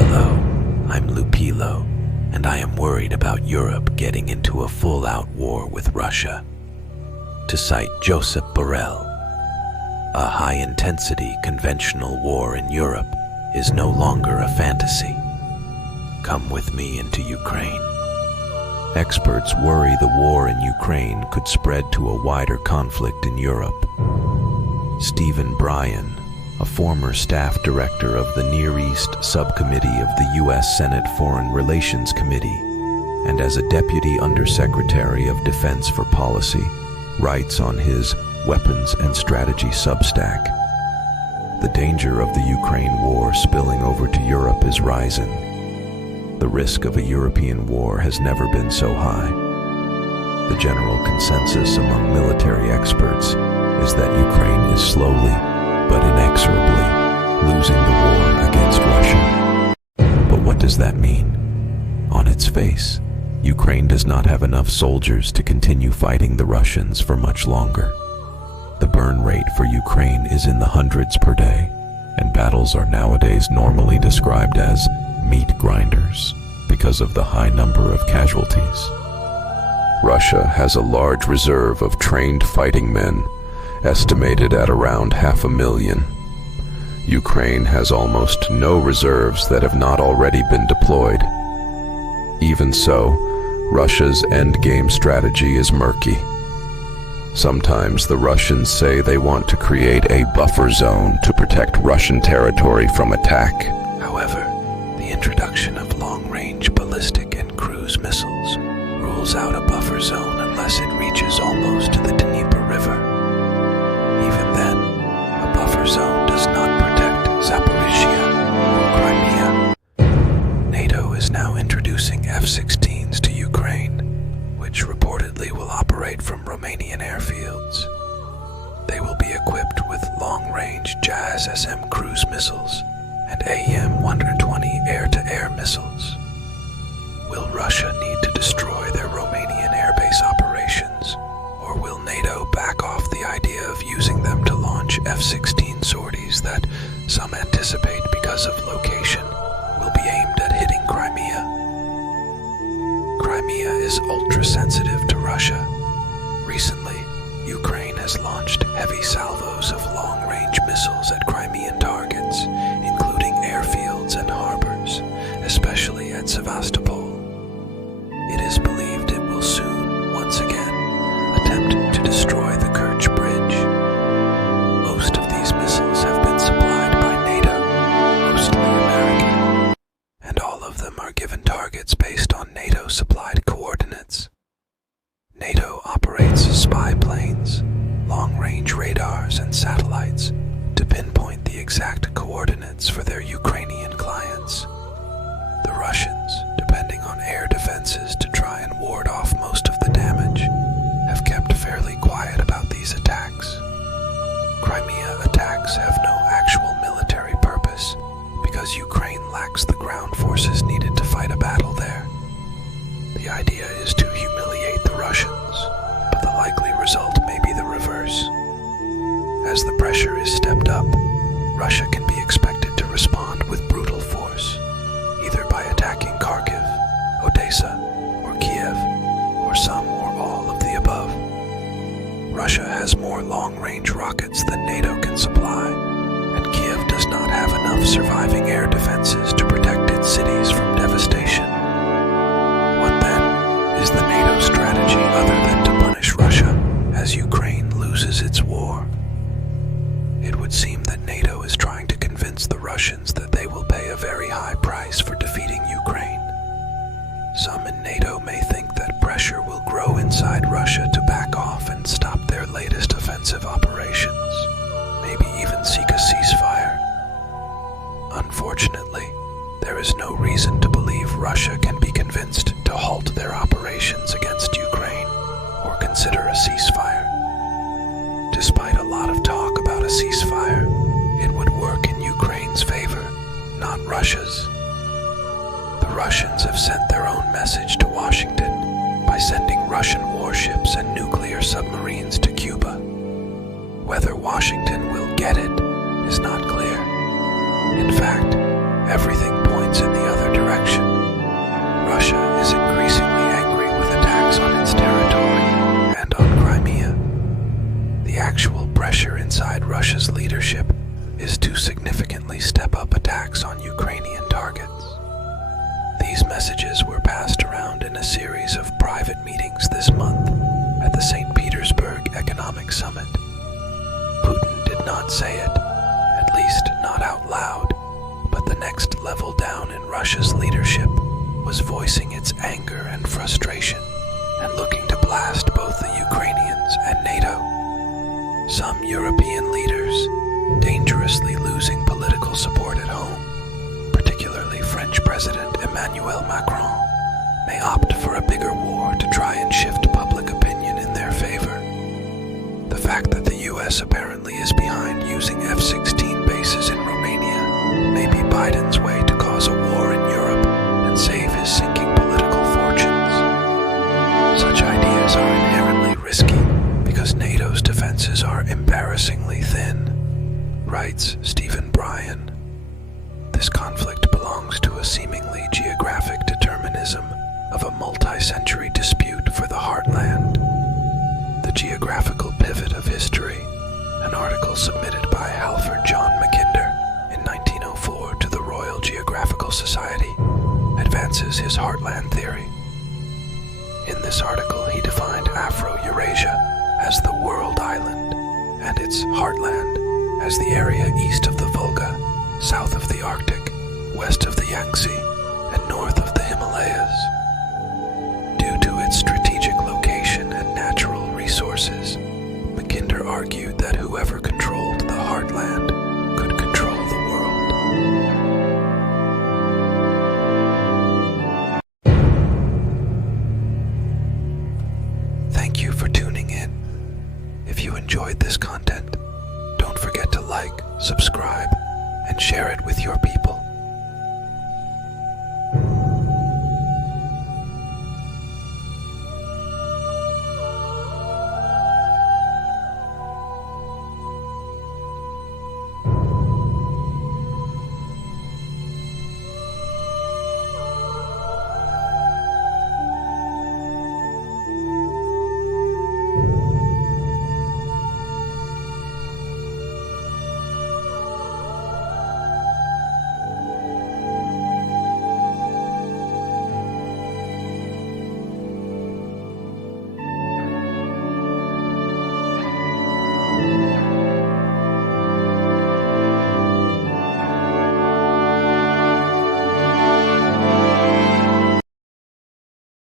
Hello, I'm Lupilo, and I am worried about Europe getting into a full-out war with Russia. To cite Joseph Borrell, a high-intensity conventional war in Europe is no longer a fantasy. Come with me into Ukraine. Experts worry the war in Ukraine could spread to a wider conflict in Europe. Stephen BRYEN, a former staff director of the Near East Subcommittee of the U.S. Senate Foreign Relations Committee, and as a Deputy Undersecretary of Defense for Policy, writes on his Weapons and Strategy Substack, "The danger of the Ukraine war spilling over to Europe is rising. The risk of a European war has never been so high. The general consensus among military experts is that Ukraine is slowly but inexorably losing the war against Russia." But what does that mean? On its face, Ukraine does not have enough soldiers to continue fighting the Russians for much longer. The burn rate for Ukraine is in the hundreds per day, and battles are nowadays normally described as meat grinders because of the high number of casualties. Russia has a large reserve of trained fighting men, estimated at around 500,000. Ukraine has almost no reserves that have not already been deployed. Even so, Russia's endgame strategy is murky. Sometimes the Russians say they want to create a buffer zone to protect Russian territory from attack. However, the introduction of long-range ballistic and cruise missiles rules out a buffer zone unless it reaches almost to the Dnieper River. Even then, a buffer zone does not protect Zaporizhia or Crimea. NATO is now introducing F-16s to Ukraine, which reportedly will operate from Romanian airfields. They will be equipped with long-range JAS-SM cruise missiles and AEM-120 air-to-air missiles. Will Russia need to destroy their Romanian airbase operations, or will NATO back off the idea of using them to launch F-16 sorties that some anticipate, because of location, will be aimed at hitting Crimea? Crimea is ultra-sensitive to Russia. Recently, Ukraine has launched heavy salvos of long-range missiles at Crimean targets, including airfields and harbors, especially at Sevastopol. It is believed it will soon, once again, attempt to destroy the Kerch Bridge. Most of these missiles have been supplied by NATO, mostly American, and all of them are given targets based on NATO-supplied coordinates. NATO operates spy planes, long-range radars, and satellites to pinpoint the exact coordinates for their Ukrainian clients. The Russians, depending on air defenses to try and ward off most of the damage, have kept fairly quiet about these attacks. Crimea attacks have no actual military purpose because Ukraine lacks the ground forces needed to fight a battle there. The idea is to humiliate the Russians, but the likely result may be the reverse. As the pressure is stepped up, Russia can be expected to respond with brutal force, either by attacking Kharkiv, Odessa, or Kiev, or some or all of the above. Russia has more long-range rockets than NATO can supply, and Kiev does not have enough surviving air defenses to protect its cities from devastation. What then is the NATO strategy other than to punish Russia as Ukraine loses its war? It would seem that NATO is trying to convince the Russians that they will pay a very high price for defeating Ukraine. Some in NATO may think that pressure will grow inside Russia to back off and stop their latest offensive operations, maybe even seek a ceasefire. Unfortunately, there is no reason to believe Russia can be convinced to halt their operations against Ukraine or consider a ceasefire. Despite a lot of talk about a ceasefire, it would work in Ukraine's favor, not Russia's. The Russians have sent their own message to Washington by sending Russian warships and nuclear submarines to Cuba. Whether Washington will get it is not clear. In fact, everything points in the other direction. Russia is increasingly angry with attacks on its territory and on Crimea. The actual pressure inside Russia's leadership is to significantly step up attacks on Ukrainian targets. These messages were passed around in a series of private meetings this month at the St. Petersburg Economic Summit. Putin did not say it, at least not out loud, but the next level down in Russia's leadership was voicing its anger and frustration and looking to blast both the Ukrainians and NATO. Some European leaders, dangerously losing political support at home, particularly French President Emmanuel Macron, may opt for a bigger war to try and shift public opinion in their favor. The fact that the US apparently is behind using F-16 bases in Romania may be Biden's way to cause a war in Europe and save his sinking political fortunes. Such ideas are inherently risky because NATO's defenses are embarrassingly thin, writes Stephen BRYEN. This conflict belongs to a seemingly geographic determinism of a multi-century dispute for the Heartland. The Geographical Pivot of History, an article submitted by Halford John Mackinder in 1904 to the Royal Geographical Society, advances his Heartland theory. In this article, he defined Afro-Eurasia as the world island, and its heartland as the area east of the Volga, south of the Arctic, west of the Yangtze, and north of the Himalayas. Due to its strategic location and natural resources, Mackinder argued that whoever controlled